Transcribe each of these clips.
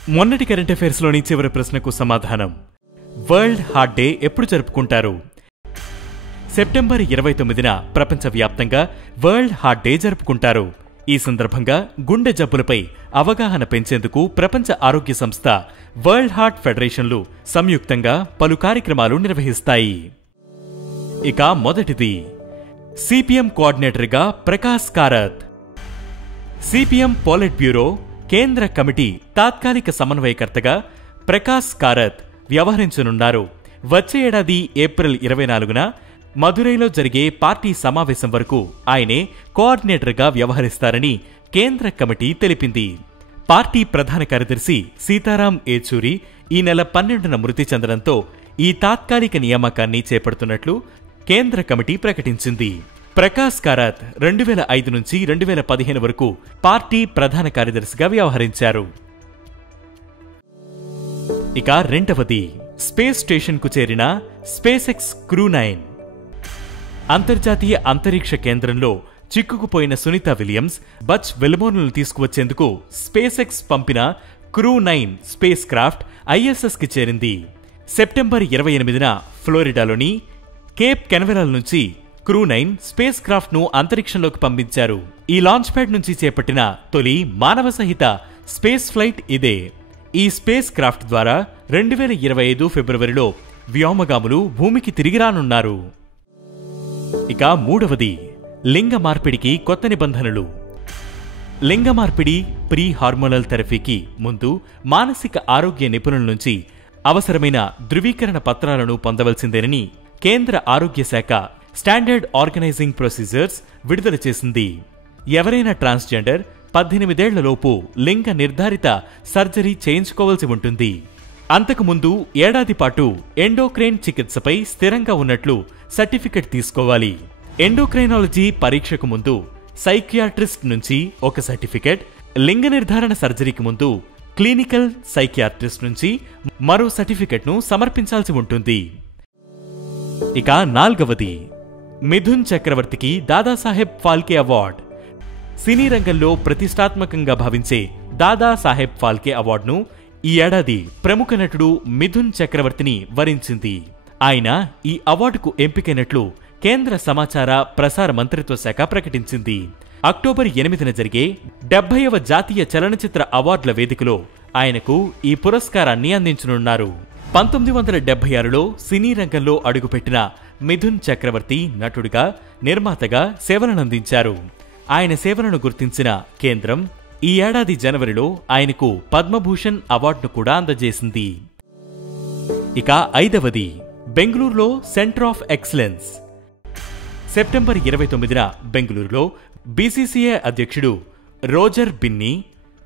మొన్నటి current affairs లోని చివరి ప్రశ్నకు సమాధానం. వరల్డ్ హార్ట్ డే ఎప్పుడు జరుపుకుంటారు? సెప్టెంబర్ 29న ప్రపంచవ్యాప్తంగా వరల్డ్ హార్ట్ డే జరుపుకుంటారు. ఈ సందర్భంగా గుండె జబ్బులపై అవగాహన పెంచేందుకు ప్రపంచ ఆరోగ్య సంస్థ, వరల్డ్ హార్ట్ ఫెడరేషన్లు సంయుక్తంగా పలు కార్యక్రమాలు నిర్వహిస్తాయి. ఇక మొదటిది, సిపిఎం కోఆర్డినేటర్గా Prakash Karat. CPM politburo కేంద్ర కమిటీ తాత్కాలిక సమన్వయకర్తగా ప్రకాష్ కారత్ వ్యవహరించనున్నారు. వచ్చే ఏడాది ఏప్రిల్ 24న మదురైలో జరిగే పార్టీ సమావేశం వరకు ఆయనే కోఆర్డినేటర్గా వ్యవహరిస్తారని కేంద్ర కమిటీ తెలిపింది. పార్టీ ప్రధాన కార్యదర్శి సీతారాం ఏచూరి ఈ నెల 12న మృతి చెందడంతో ఈ తాత్కాలిక నియామకాన్ని చేపడుతున్నట్లు కేంద్ర కమిటీ ప్రకటించింది. ప్రకాష్ కారత్ 2005 నుంచి 2015 వరకు పార్టీ ప్రధాన కార్యదర్శిగా వ్యవహరించారు. ఇక రెండవది, స్పేస్ స్టేషన్కు చేరిన స్పేస్ ఎక్స్ క్రూ 9. అంతర్జాతీయ అంతరిక్ష కేంద్రంలో చిక్కుకుపోయిన సునీత విలియమ్స్, బచ్ వెల్మోర్లను తీసుకువచ్చేందుకు స్పేస్ ఎక్స్ పంపిన క్రూ 9 స్పేస్ క్రాఫ్ట్ ఐఎస్ఎస్ కి చేరింది. సెప్టెంబర్ 28న ఫ్లోరిడాలోని కేప్ కెనవెరల్ నుంచి క్రూ 9 స్పేస్ క్రాఫ్ట్ ను అంతరిక్షంలోకి పంపించారు. ఈ లాంచ్ ప్యాడ్ నుంచి చేపట్టిన తొలి మానవ సహిత స్పేస్ ఫ్లైట్ ఇదే. ఈ స్పేస్ క్రాఫ్ట్ ద్వారా 2025 ఫిబ్రవరిలో వ్యోమగాములు భూమికి తిరిగి రానున్నారు. ఇక మూడవది, లింగ మార్పిడికి కొత్త నిబంధనలు. లింగ మార్పిడి, ప్రీ హార్మోనల్ థెరపీకి ముందు మానసిక ఆరోగ్య నిపుణుల నుంచి అవసరమైన ధృవీకరణ పత్రాలను పొందవలసిందేనని కేంద్ర ఆరోగ్య శాఖ స్టాండర్డ్ ఆర్గనైజింగ్ ప్రొసీజర్స్ విడుదల చేసింది. ఎవరైనా ట్రాన్స్జెండర్ 18 ఏళ్లలోపు లింగ నిర్ధారిత సర్జరీ చేయించుకోవాల్సి ఉంటుంది. అంతకుముందు ఏడాది పాటు ఎండోక్రైన్ చికిత్సపై స్థిరంగా ఉన్నట్లు సర్టిఫికెట్ తీసుకోవాలి. ఎండోక్రైనాలజీ పరీక్షకు ముందు సైకియాట్రిస్ట్ నుంచి ఒక సర్టిఫికెట్, లింగ నిర్ధారణ సర్జరీకి ముందు క్లినికల్ సైకియాట్రిస్ట్ నుంచి మరో సర్టిఫికెట్ను సమర్పించాల్సి ఉంటుంది. ఇక నాల్గవది, మిథున్ చక్రవర్తికి దాదాసాహెబ్ ఫాల్కే అవార్డ్. సినీ రంగంలో ప్రతిష్టాత్మకంగా భావించే దాదాసాహెబ్ ఫాల్కే అవార్డును ఈ ఏడాది ప్రముఖ నటుడు మిథున్ చక్రవర్తిని వరించింది. ఆయన ఈ అవార్డుకు ఎంపికైనట్లు కేంద్ర సమాచార ప్రసార మంత్రిత్వ శాఖ ప్రకటించింది. అక్టోబర్ 8న జరిగే 70వ జాతీయ చలనచిత్ర అవార్డుల వేదికలో ఆయనకు ఈ పురస్కారాన్ని అందించనున్నారు. 1976లో సినీ రంగంలో అడుగుపెట్టిన మిథున్ చక్రవర్తి నటుడిగా, నిర్మాతగా సేవలనందించారు. ఆయన సేవలను గుర్తించిన కేంద్రం ఈ ఏడాది జనవరిలో ఆయనకు పద్మభూషణ్ అవార్డును కూడా అందజేసింది. ఇక ఐదవది, బెంగళూరులో సెంటర్ ఆఫ్ ఎక్సలెన్స్. సెప్టెంబర్ 29న బెంగళూరులో బీసీసీఐ అధ్యక్షుడు రోజర్ బిన్నీ,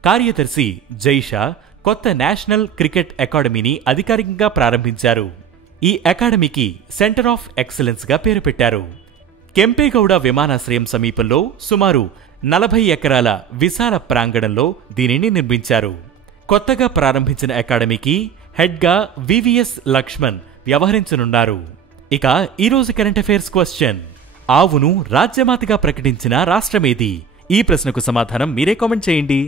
కార్యదర్శి జైషా కొత్త నేషనల్ క్రికెట్ అకాడమీని అధికారికంగా ప్రారంభించారు. ఈ అకాడమీకి సెంటర్ ఆఫ్ ఎక్సలెన్స్ గా పేరు పెట్టారు. కెంపేగౌడ విమానాశ్రయం సమీపంలో సుమారు 40 ఎకరాల విశాల ప్రాంగణంలో దీనిని నిర్మించారు. కొత్తగా ప్రారంభించిన అకాడమీకి హెడ్గా వివిఎస్ లక్ష్మణ్ వ్యవహరించనున్నారు. ఇక ఈరోజు కరెంట్ అఫైర్స్ క్వశ్చన్, ఆవును రాజ్యమాతగా ప్రకటించిన రాష్ట్రమేది? ఈ ప్రశ్నకు సమాధానం మీరే కామెంట్ చేయండి.